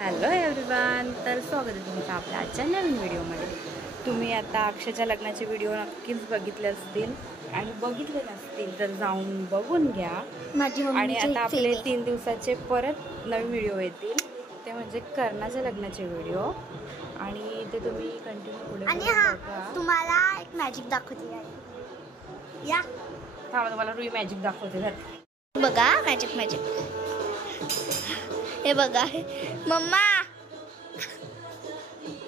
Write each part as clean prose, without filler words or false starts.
Hello everyone, तर स्वागत आहे तुमचं आपल्या आजच्या नवीन व्हिडिओमध्ये. तुम्ही आता अक्षयच्या लग्नाचे व्हिडिओ नक्कीच बघितले असतील आणि बघितले नसतील तर जाऊन बघून घ्या. आणि आता आपले 3 दिवसाचे परत नवीन व्हिडिओ येतील, ते म्हणजे कर्णाच्या लग्नाचे व्हिडिओ. आणि ते तुम्ही कंटिन्यू पुढे बघा. तुम्हाला एक मॅजिक दाखवते या. तुम्हाला रुई मॅजिक दाखवते. बघा मॅजिक हे बघा मम्मा,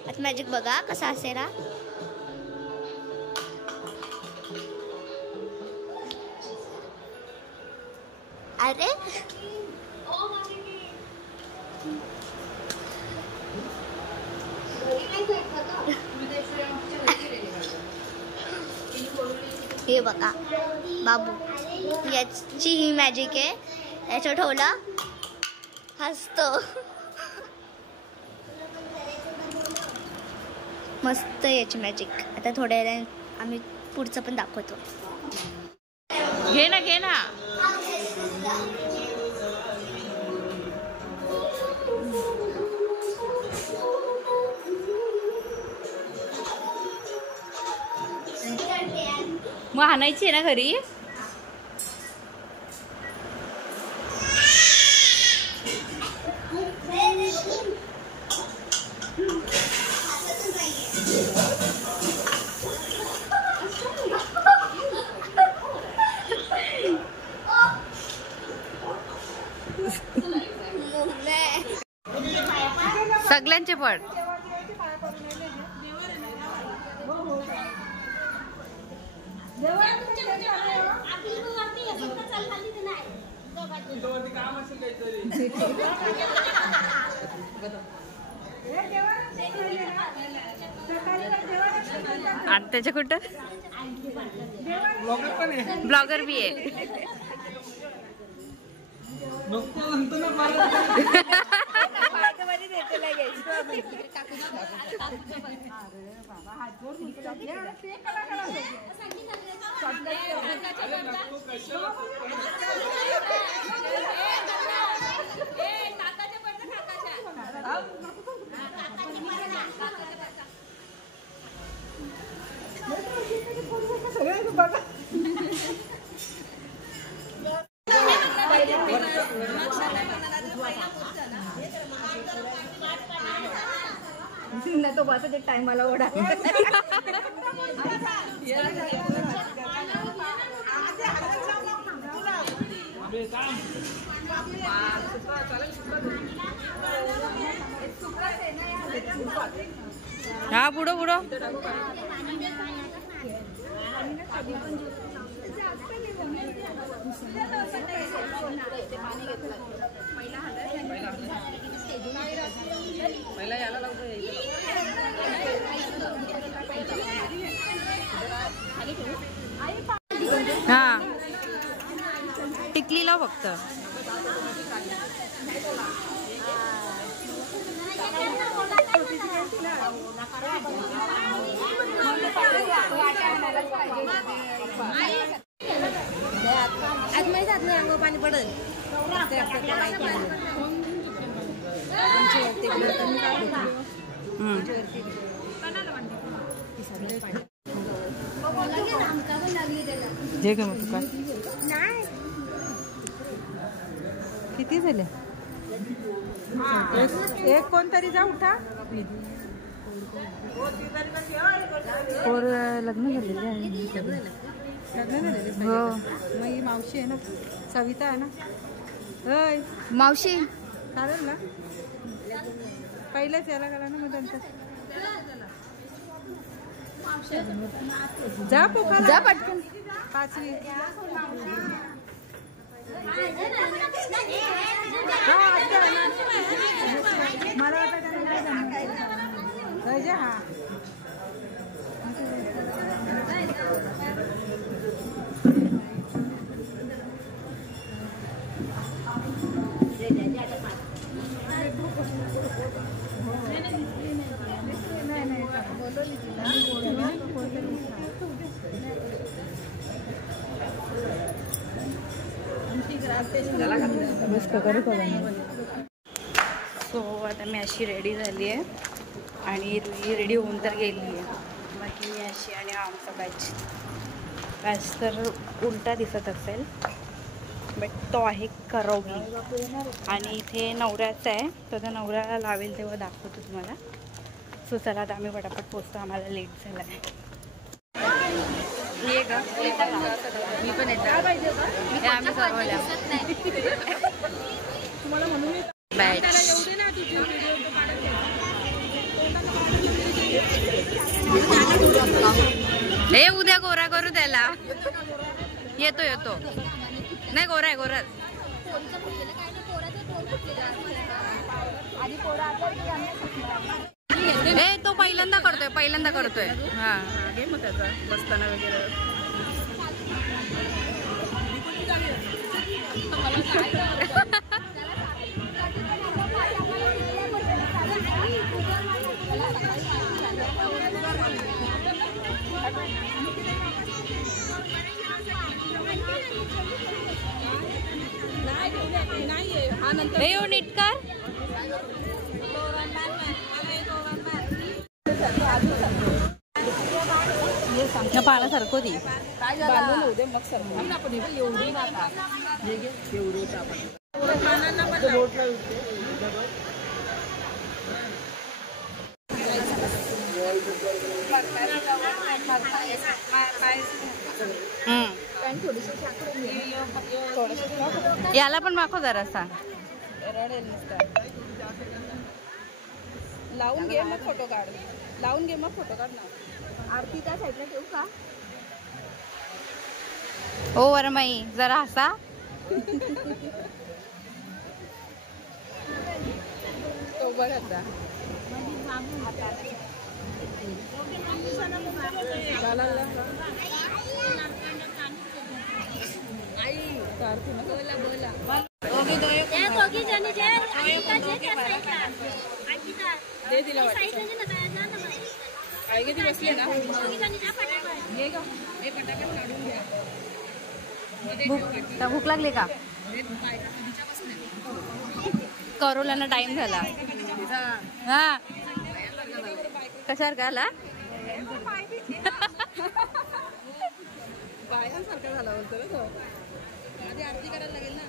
आता मॅजिक बघा कसा असेल. अरे हे बघा बाबू, याची ही मॅजिक आहे. याच्यावर ठेवलं हसतो. मस्त याची मॅजिक. आता थोड्या वेळाने आम्ही पुढचं पण दाखवतो. घे ना मग आणायची आहे ना घरी. सगळ्यांचे पण आणि त्याच्या कुठं ब्लॉगर बी आहे. तो बस टाइमाला ओढा. हा पुढं हा टिकली लाव फक्त. अंग पाणी पडल. जे मग तुका किती झाले? एक कोणतरी जा उठा. और लग्न झालेले आहे. हो मग ही मावशी आहे ना, सविता आहे ना. होय मावशी चालेल ना. पहिलेच यायला गेला ना मग नंतर जा पोखरा जा पटकन. 5वी मला वाटत हा सो आता आता मी अशी रेडी झाली आहे आणि रुई रेडी होऊन तर गेली आहे. बाकी मी अशी आणि आमचा बॅच तर उलटा दिसत असेल बट तो आहे करवली आणि इथे नवऱ्याचा आहे. तर त्या नवऱ्याला लावेल तेव्हा दाखवतो तुम्हाला. सो चला आता आम्ही पटापट पोचतो, आम्हाला लेट झाला आहे. ये का मी पण येते आम्ही करवल्या बॅच. हे उद्या गोरा करू त्याला. येतो येतो नाही गोरा आहे गोरा. हे तो पहिल्यांदा करतोय हा मग त्याचा बसताना वगैरे. हे हो नीट कर. पाण्यासारखं ती याला पण माखो जरासा लावून घे मग फोटो काढ. लावून घे मग फोटो काढ ना. आरती त्या साईडला ठेवू का? हो वरमाई जरा हसा. तो बघ आता बसले ना. भूक लागली का? करोलांना टाइम झाला हा. कशावर का आला? बायांसारखा झाला बोलतो ना तो. आधी आरती करायला लागेल ना.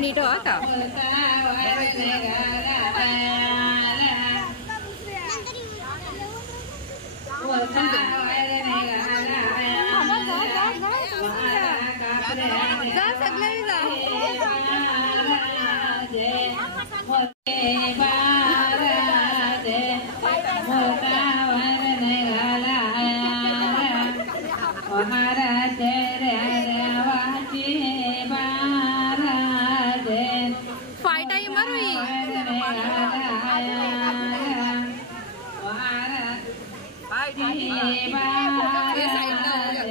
नीट हो का? महाराज देवाची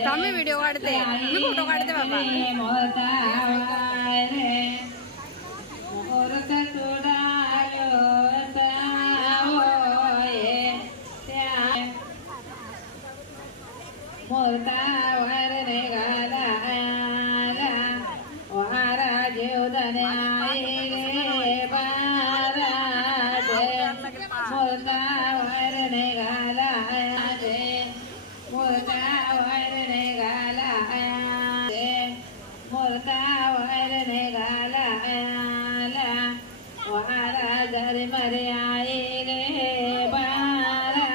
थांब मी व्हिडिओ काढते, मी फोटो काढते बाबा. मोरतावर निघाला वारा जीवधन्या रे बारा मोरतावर निघाला मोरतावर निघाला मोरतावर निघाला वारा जरी मरे आई रे बारा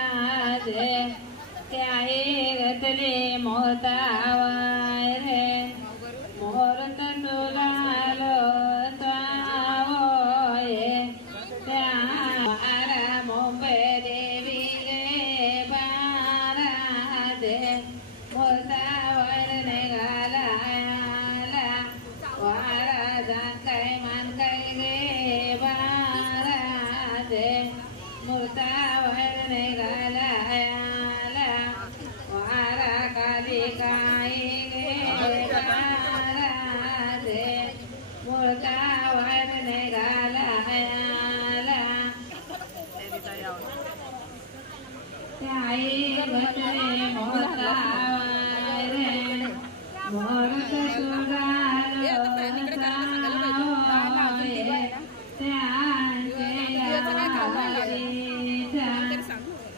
त्यातले मोरतावर मोरत तुलालो त्या वारा मुंबई देवी रे बारा मोरतावर निघाला वारा जाण काय मान काय गे बारा मोरतावर निघाला वारा काली काय गे महाराज मोरतावर निघाला त्याई बसले मोरतावर मोरत तुलालो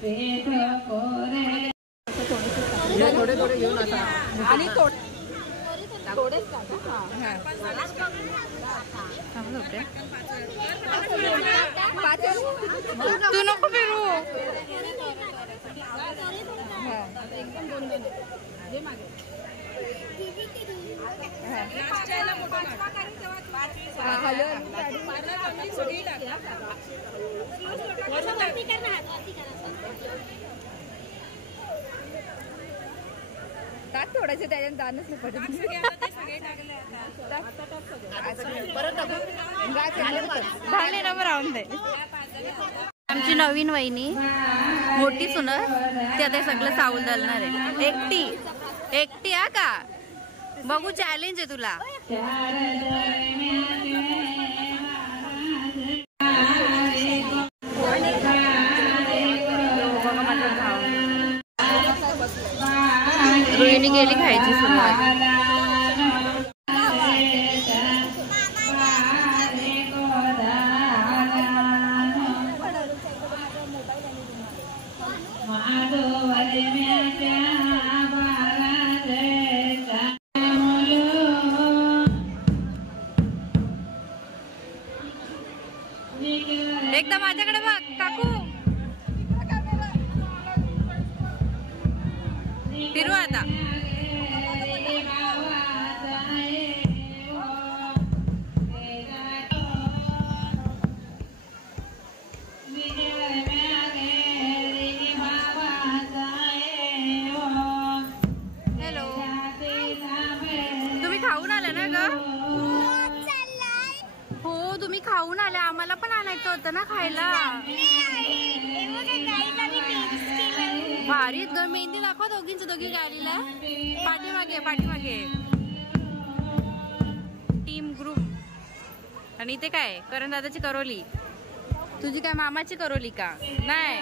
पेट कोरे थोडे थोडे घेऊन आता आणि थोडेच तू नको फिरू. एकदम दोन दे मागे टाक थोडेसे त्याच्यात जाणच नाही पडत. झाले ना, मग राहून दे. आमची नवीन वहिनी मोठी सुनर ती आता सगळं सावल घालणार आहे. एकटी हा का बघू, चॅलेंज आहे तुला. रोहिणी गेली खायची सुरुवात. एकदा माझ्याकडे बघ काकू, फिरू आता. हॅलो, तुम्ही खाऊन आले ना ग? हो, तुम्ही खाऊन आले. आम्हाला पण आणायचं होतं ना खायला. भारी ग. मेहंदी दाखवा दोघींची, दोघी गाडीला. पाठीमागे टीम ग्रुप. आणि इथे काय करण दादाची करोली. तुझी काय मामाची करोली का? नाही.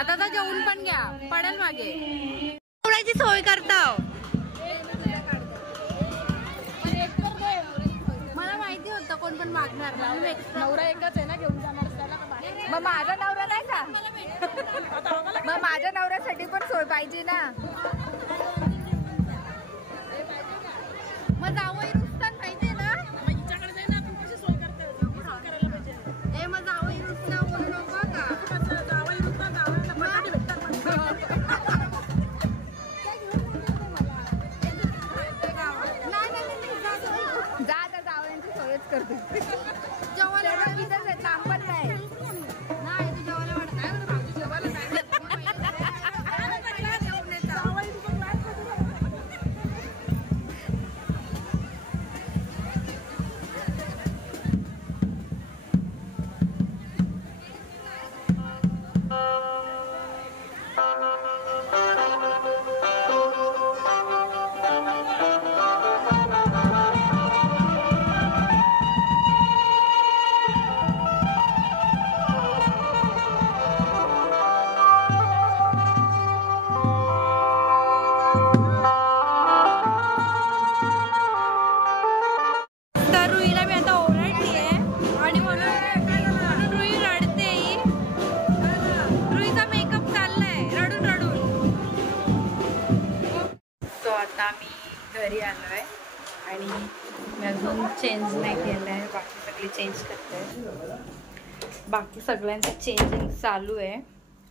आता तर जेवून पण घ्या, पडेल मागे. जेवणाची सोय करता. मला माहिती होतं कोण पण मागणार. नवरा एकच आहे ना घेऊन जाणार त्याला. मग माझा नवरा नाही का? मग माझ्या नवऱ्यासाठी पण सोय पाहिजे ना. मग जावई रुसतात पाहिजे ना. ए मग जावई रुसना बोलू नको का? जा आता जावयांची सोयच करते. जेवायला काम पण नाही. नाही तू जेवायला वाटत नाही. आता आम्ही घरी आलो आहे आणि मी अजून चेंज नाही केलं आहे. बाकी सगळे चेंज करते. बाकी सगळ्यांचं चेंजिंग चालू आहे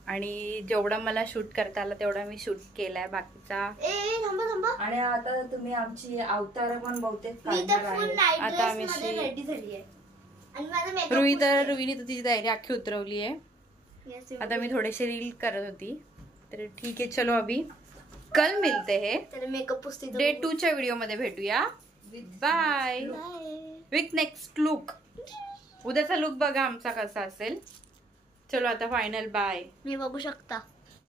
आणि जेवढा मला शूट करता आला तेवढा मी शूट केलाय. बाकीचा आणि आता तुम्ही आमची अवतार पण बहुतेक काढणार आहे. आता आम्ही रेडी झाली आहे आणि माझा रुईने तर तिची तयारी अख्खी उतरवली आहे. आता मी थोडेसे रील करत होती. तर ठीक आहे, चलो अभी कल मिलते हैं. तर मेकअप पुसते डे 2च्या व्हिडिओ मध्ये भेटूया. Bye with next look. उद्याचा लुक बघा आमचा कसा असेल. चलो आता फायनल बाय. मी बघू शकता.